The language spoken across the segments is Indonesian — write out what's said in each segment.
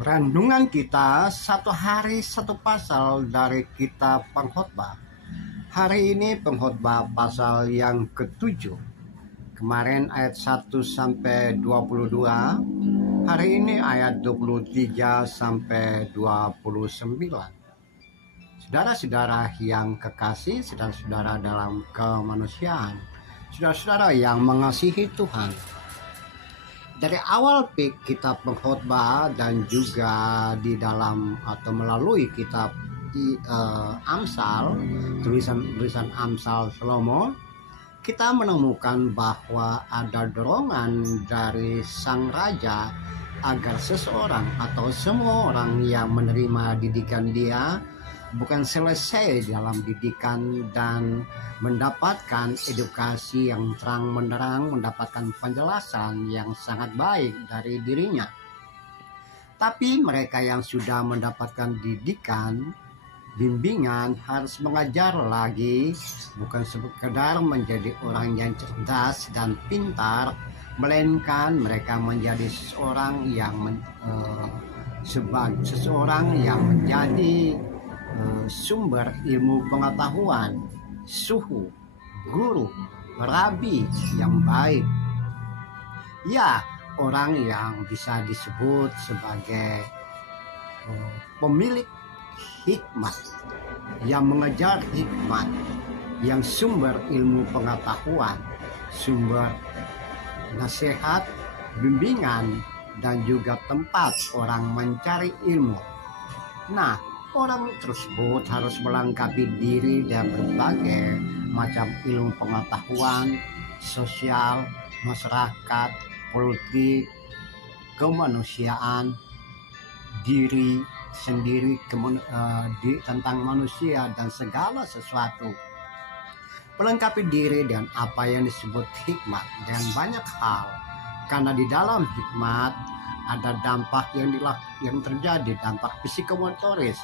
Renungan kita satu hari satu pasal dari kitab Pengkhotbah. Hari ini pengkhotbah pasal yang ke-7. Kemarin ayat 1 sampai 22. Hari ini ayat 23 sampai 29. Saudara-saudara yang kekasih, saudara-saudara dalam kemanusiaan, saudara-saudara yang mengasihi Tuhan. Dari awal kitab Pengkhotbah dan juga di dalam atau melalui kitab Amsal, tulisan Amsal Salomo, kita menemukan bahwa ada dorongan dari sang raja agar seseorang atau semua orang yang menerima didikan dia bukan selesai dalam didikan dan mendapatkan edukasi yang terang benderang, mendapatkan penjelasan yang sangat baik dari dirinya. Tapi mereka yang sudah mendapatkan didikan, bimbingan harus mengajar lagi, bukan sekedar menjadi orang yang cerdas dan pintar, melainkan mereka menjadi seseorang yang menjadi sumber ilmu pengetahuan, suhu, guru, rabi yang baik. Ya, orang yang bisa disebut sebagai pemilik hikmat, yang mengejar hikmat, yang sumber ilmu pengetahuan, sumber nasihat, bimbingan, dan juga tempat orang mencari ilmu. Nah, orang tersebut harus melengkapi diri dan berbagai macam ilmu pengetahuan, sosial, masyarakat, politik, kemanusiaan, diri sendiri, tentang manusia dan segala sesuatu. Melengkapi diri dan apa yang disebut hikmat dan banyak hal, karena di dalam hikmat ada dampak yang terjadi, dampak psikomotoris.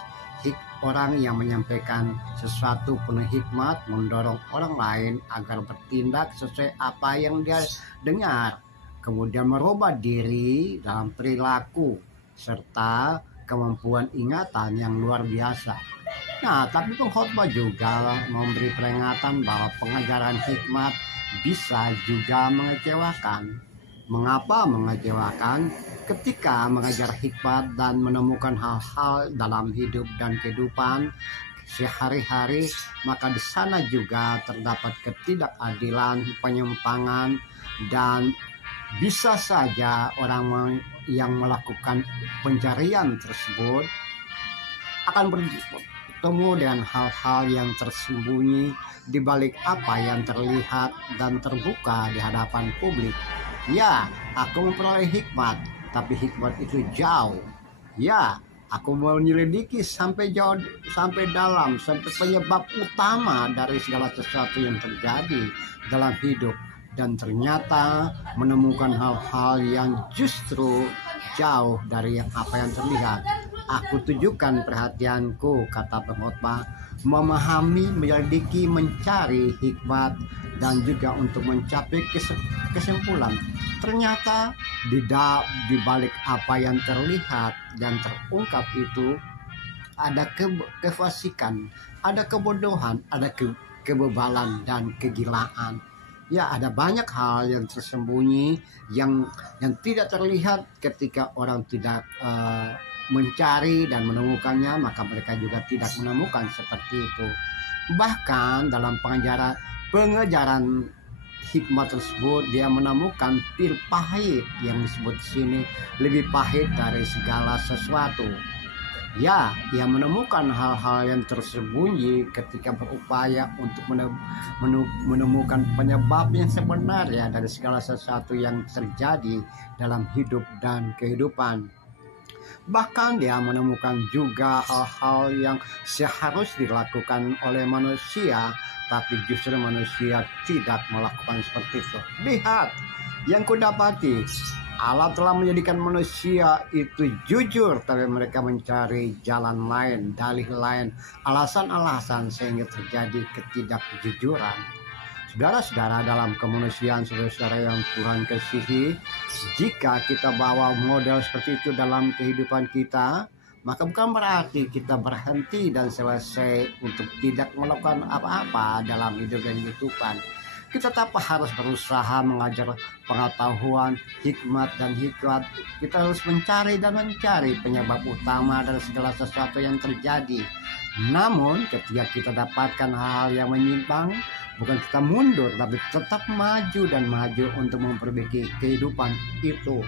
Orang yang menyampaikan sesuatu penuh hikmat mendorong orang lain agar bertindak sesuai apa yang dia dengar, kemudian merubah diri dalam perilaku serta kemampuan ingatan yang luar biasa. Nah, tapi pengkhotbah juga memberi peringatan bahwa pengajaran hikmat bisa juga mengecewakan. Mengapa mengecewakan? Ketika mengajar hikmat dan menemukan hal-hal dalam hidup dan kehidupan sehari-hari, maka di sana juga terdapat ketidakadilan, penyimpangan, dan bisa saja orang yang melakukan pencarian tersebut akan bertemu dengan hal-hal yang tersembunyi di balik apa yang terlihat dan terbuka di hadapan publik. Ya, aku memperoleh hikmat, tapi hikmat itu jauh. Ya, aku menyelidiki sampai jauh, sampai dalam, sampai penyebab utama dari segala sesuatu yang terjadi dalam hidup, dan ternyata menemukan hal-hal yang justru jauh dari apa yang terlihat. Aku tujukan perhatianku, kata pengkhotbah, memahami, menyelidiki, mencari hikmat, dan juga untuk mencapai kesimpulan. Ternyata di balik apa yang terlihat dan terungkap itu ada kefasikan, ada kebodohan, ada kebebalan dan kegilaan. Ya, ada banyak hal yang tersembunyi yang tidak terlihat. Ketika orang tidak mencari dan menemukannya, maka mereka juga tidak menemukan seperti itu. Bahkan dalam pengejaran hikmat tersebut, dia menemukan pil pahit yang disebut di sini lebih pahit dari segala sesuatu. Ya, dia menemukan hal-hal yang tersembunyi ketika berupaya untuk menemukan penyebab yang sebenarnya dari segala sesuatu yang terjadi dalam hidup dan kehidupan. Bahkan dia menemukan juga hal-hal yang seharusnya dilakukan oleh manusia, tapi justru manusia tidak melakukan seperti itu. Lihat, yang kudapati, Allah telah menjadikan manusia itu jujur, tapi mereka mencari jalan lain, dalih lain, alasan-alasan sehingga terjadi ketidakjujuran. Saudara-saudara, dalam kemanusiaan saudara-saudara yang Tuhan kasihi, jika kita bawa model seperti itu dalam kehidupan kita, maka bukan berarti kita berhenti dan selesai untuk tidak melakukan apa-apa dalam hidup dan kehidupan. Kita tetap harus berusaha mengajar pengetahuan, hikmat dan hikmat. Kita harus mencari penyebab utama dari segala sesuatu yang terjadi. Namun ketika kita dapatkan hal yang menyimpang, bukan kita mundur, tapi tetap maju untuk memperbaiki kehidupan itu.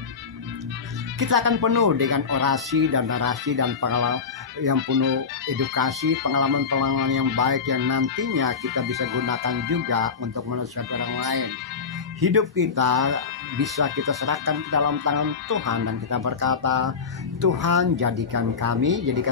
Kita akan penuh dengan orasi dan narasi dan pengalaman yang penuh edukasi, pengalaman-pengalaman yang baik yang nantinya kita bisa gunakan juga untuk menasihati orang lain. Hidup kita bisa kita serahkan ke dalam tangan Tuhan dan kita berkata, Tuhan jadikan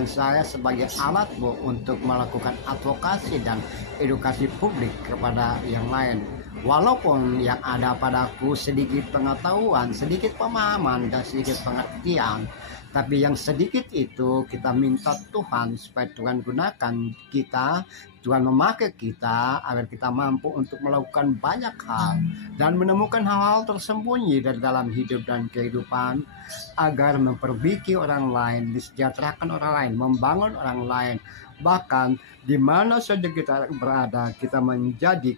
saya sebagai alatmu untuk melakukan advokasi dan edukasi publik kepada yang lain. Walaupun yang ada padaku sedikit pengetahuan, sedikit pemahaman, dan sedikit pengertian, tapi yang sedikit itu kita minta Tuhan supaya Tuhan gunakan kita, Tuhan memakai kita agar kita mampu untuk melakukan banyak hal dan menemukan hal-hal tersembunyi dari dalam hidup dan kehidupan agar memperbaiki orang lain, disejahterakan orang lain, membangun orang lain. Bahkan di mana saja kita berada, kita menjadi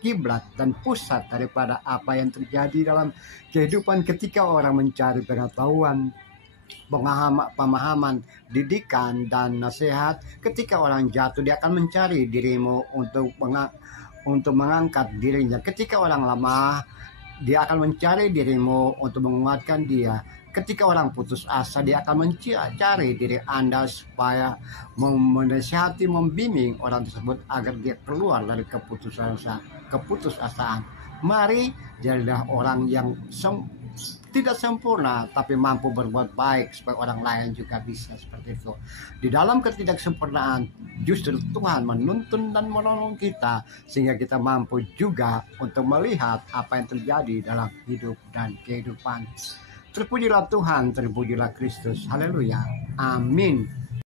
kiblat dan pusat daripada apa yang terjadi dalam kehidupan ketika orang mencari pengetahuan, pemahaman, didikan, dan nasihat. Ketika orang jatuh, dia akan mencari dirimu untuk mengangkat dirinya. Ketika orang lemah, dia akan mencari dirimu untuk menguatkan dia. Ketika orang putus asa, dia akan mencari diri Anda supaya menasihati, membimbing orang tersebut agar dia keluar dari keputusasaan. Mari jadilah orang yang tidak sempurna tapi mampu berbuat baik supaya orang lain juga bisa seperti itu. Di dalam ketidaksempurnaan justru Tuhan menuntun dan menolong kita sehingga kita mampu juga untuk melihat apa yang terjadi dalam hidup dan kehidupan. Terpujilah Tuhan, terpujilah Kristus. Haleluya. Amin.